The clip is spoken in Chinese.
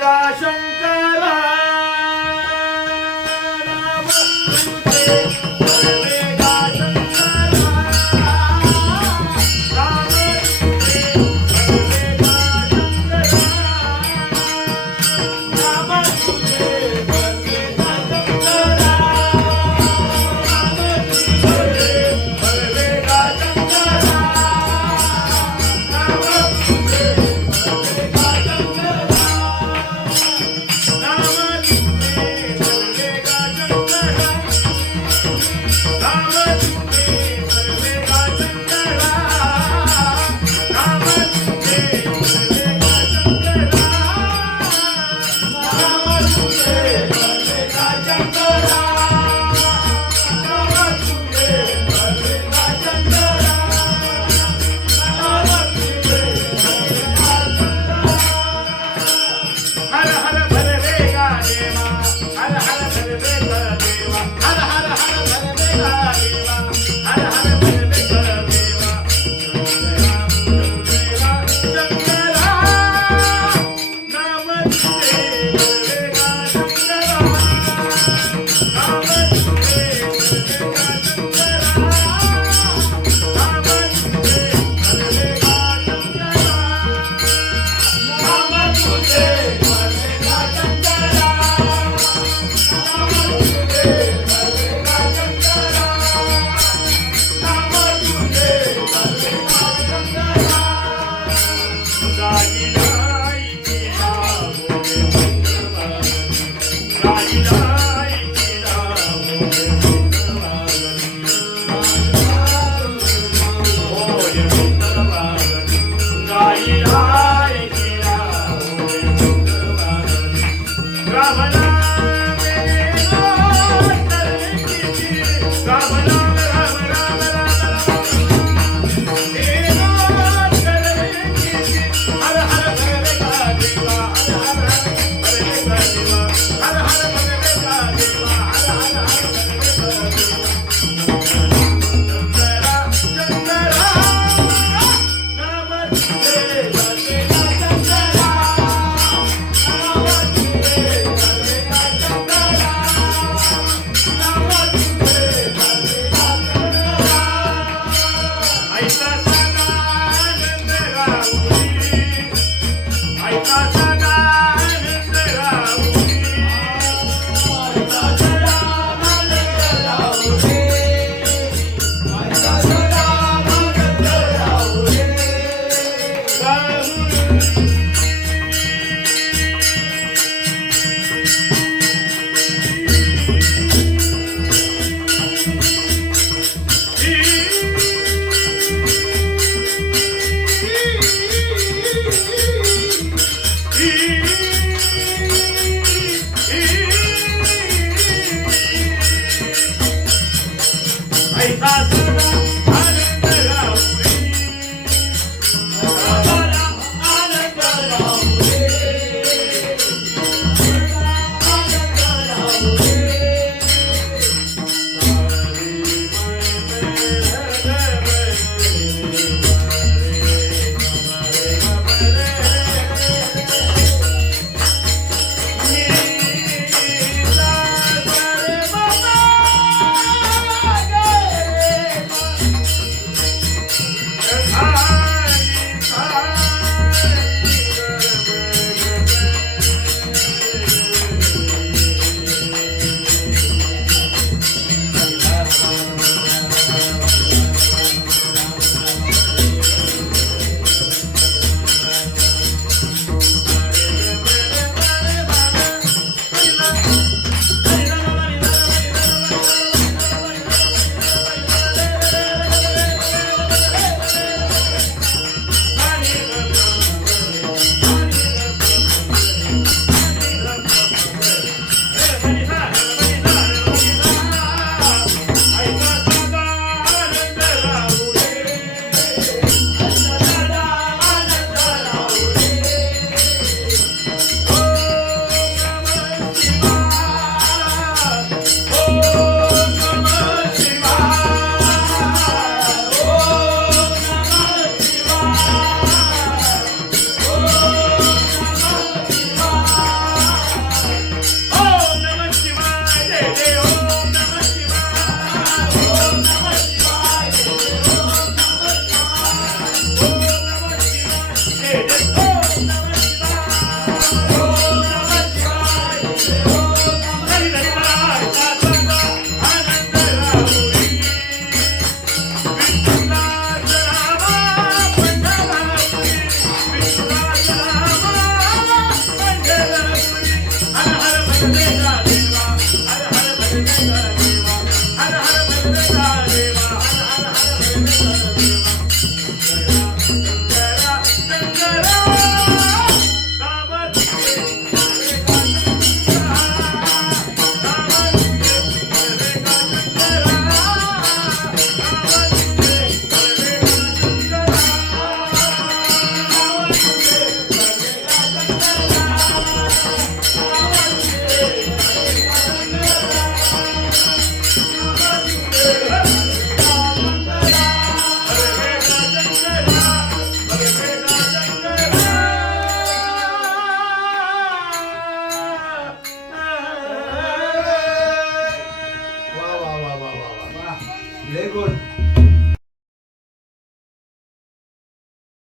大声